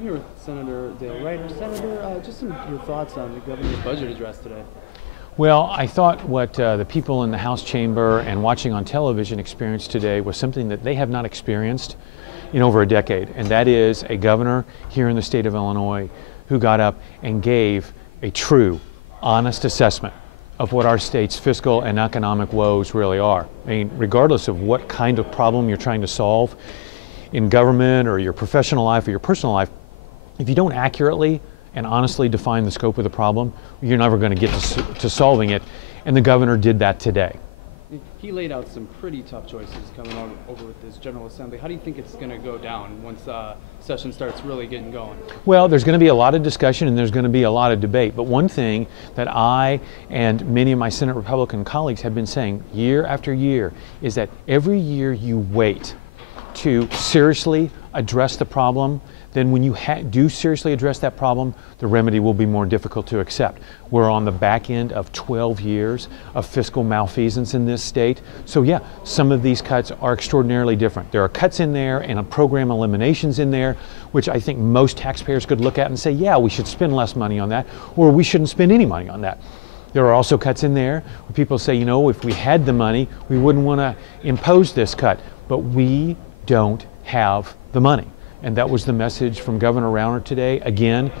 I'm here with Senator Dale Ryder. Senator, just your thoughts on the governor's budget address today. Well, I thought what the people in the House chamber and watching on television experienced today was something that they have not experienced in over a decade, and that is a governor here in the state of Illinois who got up and gave a true, honest assessment of what our state's fiscal and economic woes really are. I mean, regardless of what kind of problem you're trying to solve in government or your professional life or your personal life, if you don't accurately and honestly define the scope of the problem, you're never going to get to solving it, and the governor did that today. He laid out some pretty tough choices coming over with this General Assembly. How do you think it's going to go down once session starts really getting going? Well, there's going to be a lot of discussion and there's going to be a lot of debate, but one thing that I and many of my Senate Republican colleagues have been saying year after year is that every year you wait to seriously address the problem, then when you do seriously address that problem, the remedy will be more difficult to accept. We're on the back end of 12 years of fiscal malfeasance in this state. So yeah, some of these cuts are extraordinarily different. There are cuts in there and program eliminations in there, which I think most taxpayers could look at and say, yeah, we should spend less money on that, or we shouldn't spend any money on that. There are also cuts in there where people say, you know, if we had the money, we wouldn't want to impose this cut, but we don't have the money. And that was the message from Governor Rauner today. Again,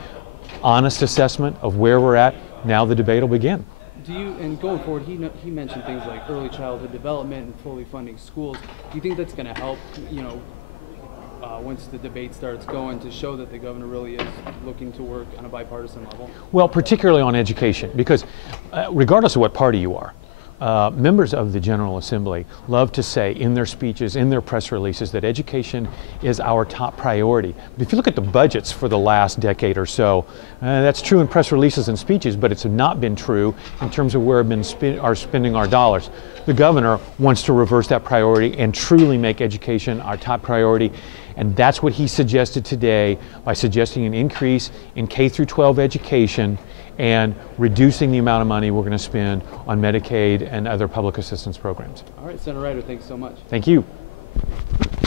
honest assessment of where we're at. Now the debate will begin. And going forward, he mentioned things like early childhood development and fully funding schools. Do you think that's going to help, once the debate starts going, to show that the governor really is looking to work on a bipartisan level? Well, particularly on education, because regardless of what party you are, members of the General Assembly love to say in their speeches, in their press releases, that education is our top priority. But if you look at the budgets for the last decade or so, that's true in press releases and speeches, but it's not been true in terms of where we've are spending our dollars. The governor wants to reverse that priority and truly make education our top priority. And that's what he suggested today by suggesting an increase in K through 12 education and reducing the amount of money we're going to spend on Medicaid and other public assistance programs. All right, Senator Ryder, thanks so much. Thank you.